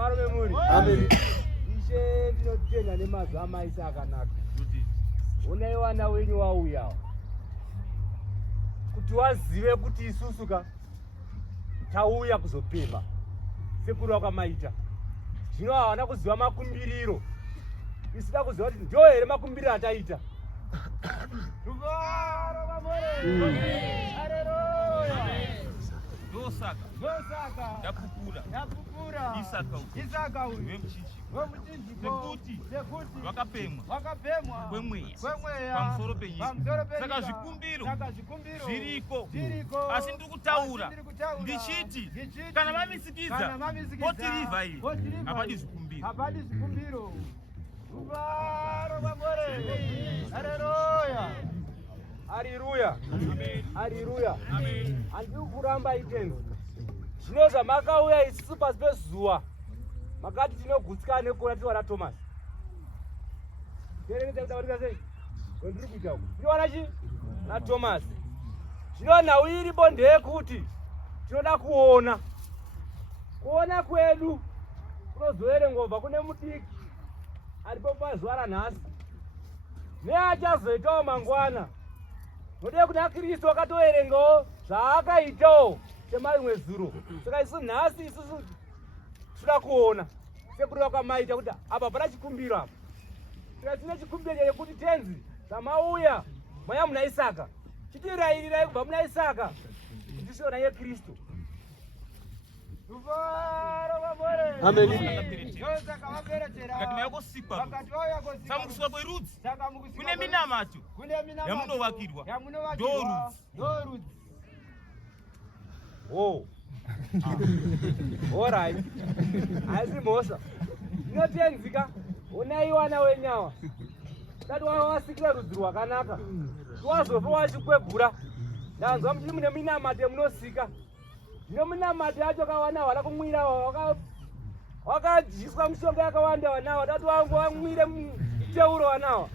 Varume muri. Amen. Ishe ndinotenda nemazwi amaisa akanaka. Unai wana wenyu wauya. Kuti wazive kuti isusu tauya kuzopemba. Sekuru wakamaita. Zvino hawana kuziva makumbiriro. Isida kuziva kuti ndio here makumbiriro ataita. Ruvaro vamore. Haleluya. Dosaka. Yapukura. Isaka uyu. Wemuchinjiko. Sekuti. Wakapemwa. Kwemweya. Pamusoro penyika. Saka zvikumbiro. Zviriko. Asi ndiri kutaura. Ndichiti. Kana vamisikidza. Potiriva iyi. Hapadi zvikumbiro. Ruvaro vamore. Haleluya. Haleluya. Haleluya. Handiri kuramba itenzi. Zvinoza makauya isusu pasi pezuva. Makati tinogutsikana nekona tiwana Thomas. Ndiri kuita uku. Tinowana chi? Na Thomas. Zvino nhau iripo ndeyekuti tinoda kuona. Kuona kwedu kunozoverengwa kubva kune mudiki aripo pazuva ranhasi. Neachazoitawo mangwana. Node kuti aKristu akatoverengawo zvaakaitawo semarimwe zuro. Saka isu nhasi isusu toda kuona. Sekuru wakamaita kuti apa pana chikumbiro apa. Saka tine chikumbiro chekuti tenzi zamauya maya muna Isaka. Chitirayirirai kubva muna Isaka. Kuti shona yeKristu. Ruvaro vamore. Amen. Ngati yakosikwa. Samukuswa kwerudzi. Kune minamato. Yamunovakirwa. Ndorudzi. Oh. All right. Asi mosha. Inotenzika. Unai wana wenyawa. Tati wasikira rudzi rwakanaka. Wazofa wachikwegura. Ndanzwa muti mune minamato munosika. Zvino minamato yacho kawana wala kumwira wakadziswa mushonga yakawanda wanawa. Tati wangu wamwire muteuro wanawa.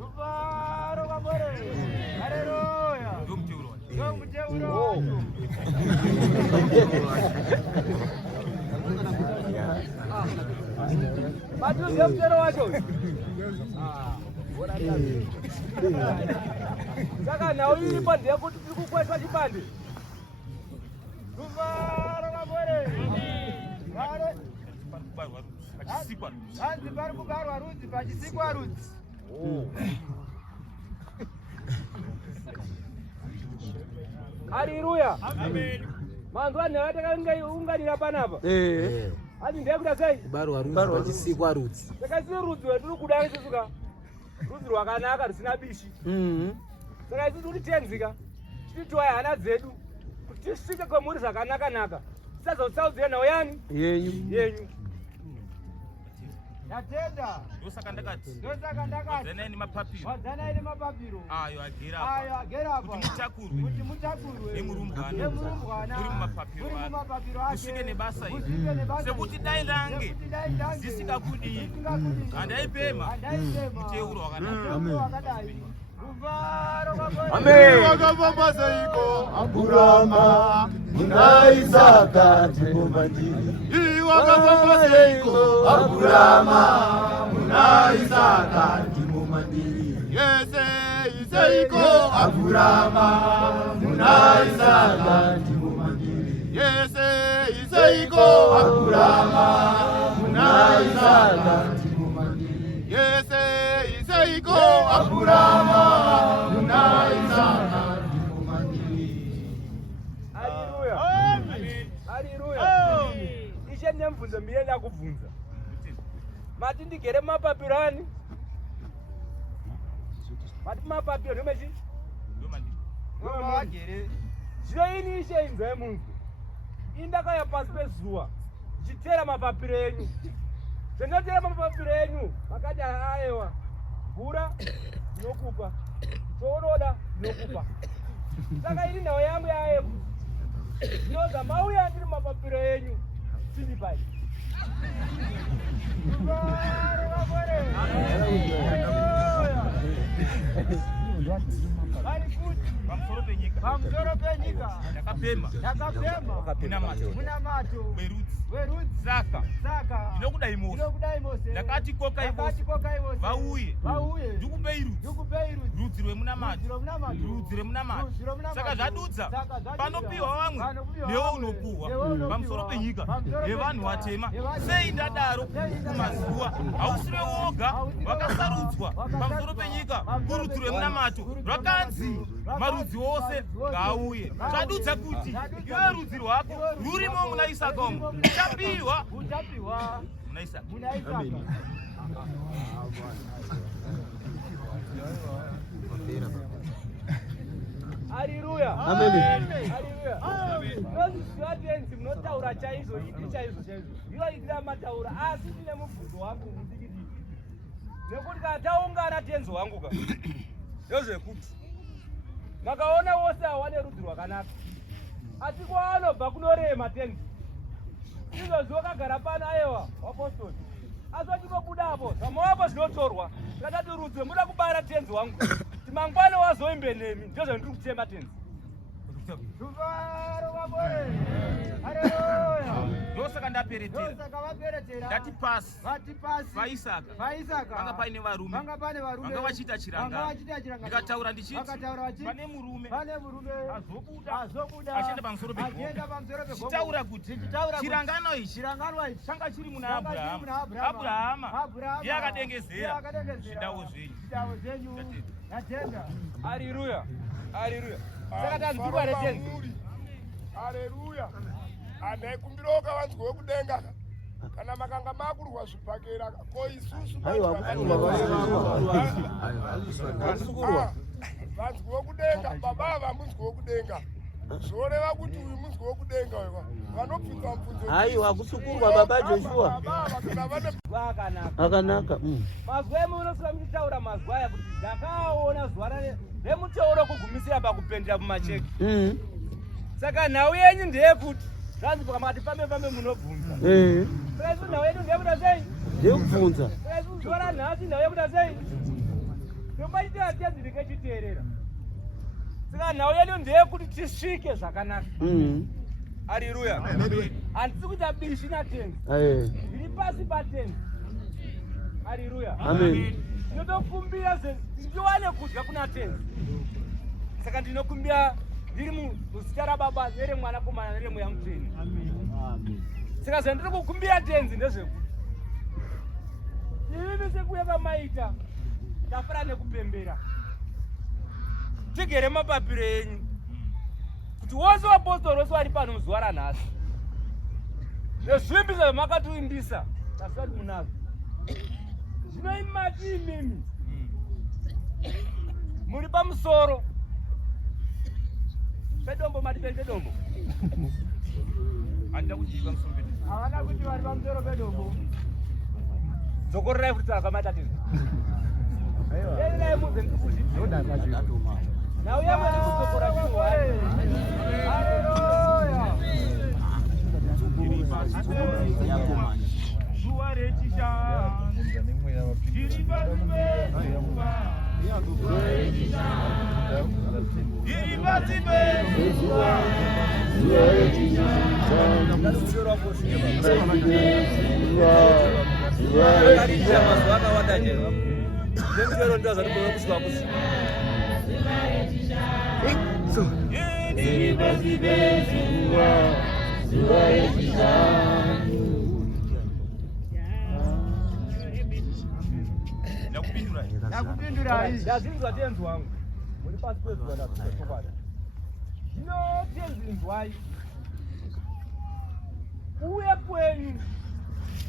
Ruvaro vamore. Haleluya. Ndio muteuro wacho. Batu ndio muteuro wacho. Saka nhau iripo ndeyekuti tiri kukweshwa chipande. Ruvaro vamore. Hanzi pari kubarwa rudzi pachisikwa rudzi. Haleluya. Amen. Manzwa nhau yatakaunganira panapa. Hanzi ndeyekuda sei? Kubarwa pachisikwa rudzi. Saka isi rudzi rwetiri kuda isusu rudzi rwakanaka rusina bishi. Saka isusu kuti tenzika tititoya hana dzedu kuti tisvike kwemhuri zvakanaka-naka. Tisazosaudzira nhau yani? Yenyu. Yatenda. Ndosaka ndakati. Wadzanai nemapapiro. Ayo agera apa. Kuti mutakurwe. Nemurumbwana. Muri mumapapiro ake. Musvike nebasa iri. Sekuti dai ndange zvisingakudii. Handaipema. Muteuro wakanaka. Amen. Wakapambazeiko Abrahama muna Isaka ndimumandiri. Wakapambazeiko Abrahama muna Isaka ndimumandiri. Yese iseiko Abrahama muna Isaka ndimumandiri. Yese iseiko Abrahama muna Isaka ndimumandiri. Yese iseiko Abrahama muna Isaka ndimumandiri. Haleluya. Ishe ndemubvunzo mbiri ndakubvunza. Mati ndigere mumapapiro ani? Mati mumapapiro ndomechi? Ndomagere. Zvino ini Ishe inzwai munzwe. Indakauya pasi pezuva ndichitera mapapiro enyu. Zvendinotera mapapiro enyu makati aiwa mvura ndinokupa, chaunoda ndinokupa. Saka ini nhau yangu yayeku ndinoza mauya ndiri mumapapiro enyu tinipai. Pamusoro penyika yakapema muna mato werudzi saka ndinokudai mose ndakati kokai vose vauye ndikupei rudzi rwemunamati saka zvadutsa panopiwa vamwe newo unopuhwa pamusoro penyika yevanhu vatema. Sei ndadaro kumazuva hausire woga vakasarudzwa pamusoro penyika kurudzi rwemunamato rwakanzi marudzi ose ngaauye. Zvadutsa kuti iwe rudzi rwako rurimo muna Isaka umo uchapihwa muna Isaka. Haleluya. Amen. Haleluya. Vatenzi munotaura chaizvo idi chaizvo. Ivo idira mataura asi ndine mubvunzo wangu mudikidiki. Nekuti kana taungana tenzi wangu ka. Ndozvekuti. Makaona wose awane rudzi rwakanaka. Asi kwaanobva kunorema tenzi. Izvo wakagara pano aiwa apostoli. Asi wachinobudapo zvamawapo zvinotorwa. Tikati rudzi muda kubara tenzi wangu. Mangwana wazoimbe nemi ndizvo ndiri kuchema tenzi. Ndosaka ndaperetera ndati pasi vaisaka vanga paine varume vanga vachiita chirangano ndikataura ndichiti pane murume azobuda achienda pamusoro pegomo chitaura kuti chirangano ichi changa chiri muna Abhurahama ndiye akadengezera zvidawo zvenyu. Haleluya. Haleluya. Saka tanzwa retenzi. Haleluya. Anaikumbiroka vanzwi wekudenga kana makanga makurwa zvipakera ko isusu vanzwi wekudenga baba vamunzwi wekudenga zvoreva kuti uyu munzwi wekudenga vanobvunza mubvunzo aiwa kusukurwa baba Joshua akanaka. Mazwi emunosvika muchitaura mazwi aya kuti ndakaona zuva remuteuro kugumisira pakupendera mumacheki. Saka nhau yenyu ndeyekuti zvanzi pakamati pambe munobvunza. Presu nhau yedu ndeyekuda sei? Ndeyekubvunza. Presu zuva ranhasi nhau yekuda sei? Tombachitira tenzi ndikechiteerera. Saka nhau yedu ndeyekuti tisvike zvakanaka. Haleluya. Handisi kuita bishi natenzi. Ndiri pasi patenzi. Haleluya. Amen. Ndinokumbira ndiwane kudya kuna tenzi. Saka ndinokumbira ndiri muzita rababa neremwanakomana neremweya mutsvene. Saka zvandiri kukumbira tenzi ndezvekuti imi sekuya kamaita tafara nekupembera tigere mapapiro enyu kuti wose vapostori vose vari pano muzuva ranhasi nezvimbiso zvamakatiimbisa tasati munazvo zvinoimati imimi muri pamusoro pedombo mati pedombo handida kuti pamusoro pedombo havana kuti vari pamusoro pedombo dzokorerai kuti takamata tiri erai muze ndikuzvidzioda now yamwe ndikudzokora tiwai. Haleluya. Zuva rechisha ndiri pasi pezuva ndiri pasi pezuva ndazvinzwa tenzi wangu muri pasi pezuva ndakutokwada zvino tenzi nzwai uye kwenyu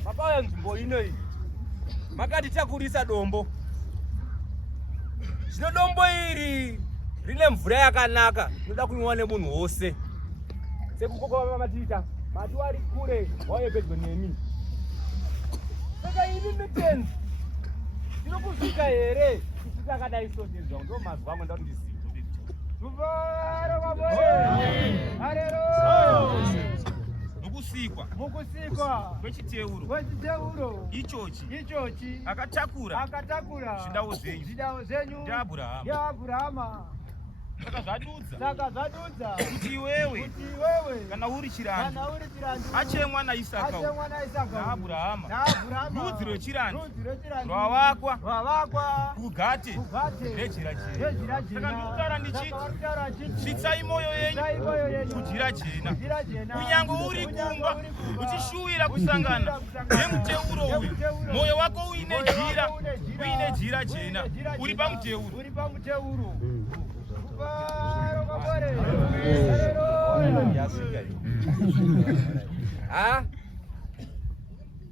mapauya nzvimbo inoyi makatitakurisa dombo. Zvino dombo iri rine mvura yakanaka inoda kunwiwa nemunhu wose sekukoko matita mati wari kure wauye pedyo nemi. Saka ini mitenzi ndinokuzvika here kuti takadai sotenzi wangu ndo mazwi angu ndati ndizive. Mukusikwa kwechiteuro ichochi akatakura zvidawo zvenyu ndiAbhurahama. saka zvadudza kuti iwewe kana uri chirandi achemwa naisaka naAbhurahama rudzi rwechirandi rwavakwa kugate rejira jena. Saka ndikutaura ndichiti svitsai mwoyo yenyu kujira jena, kunyange uri kumba uchishuwira kusangana nemuteuro uyu, mwoyo wako uine jira jena, uri pamuteuro.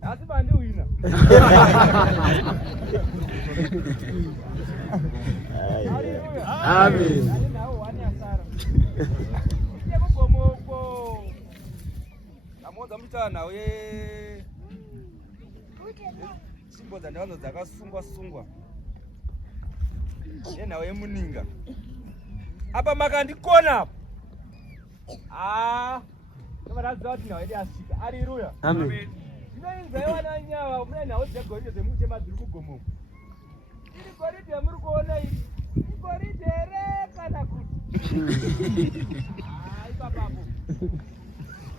Asi bandi wina. Amen. Amoza mutana we simbo dzandavano dzakasungwa yenhau yemuninga apa makandikona apa varaziva kuti nhau yedu yasvika. Haleluya. Amen. Zvinoinzaiwana nyava mune nhau dzegoridhe dzemuchema dziri kugomoka. Iri goridhe muri kuona iri igoridhe here kana kuti ipapapo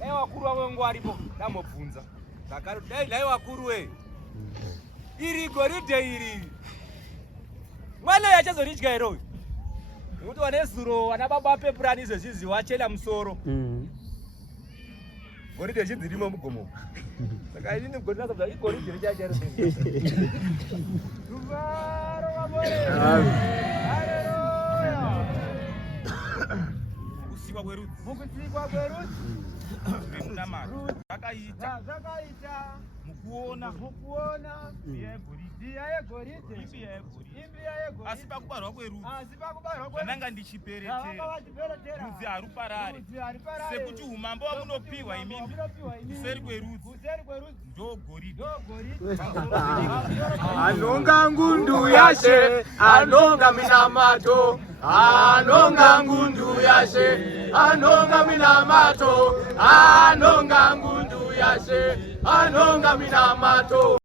dai wakuru wamwengu aripo ndamobvunza zvakare dai wakuru we iri goridhe iri mwana yachazoridya here uyu nekuti wane zuro wana baba apepurani izvezvizi wachena musoro goridhe chinzi rimo mugomo saka inini goridhe igoridhe richachero ruvaro wamore. Kusikwa kwerudzi zvakaita mukuona imbiya yegoridhe asi pakubarwa kwerudzi ndanga ndichiperetera rudzi haruparare sekuti umambo wamunopiwa imimi kuseri kwerudzi ndogoridhe. Anonga ngundu yashe anonga minamato, anonga ngundu yashe anonga minamato, anonga ngundu yashe anonga minamato.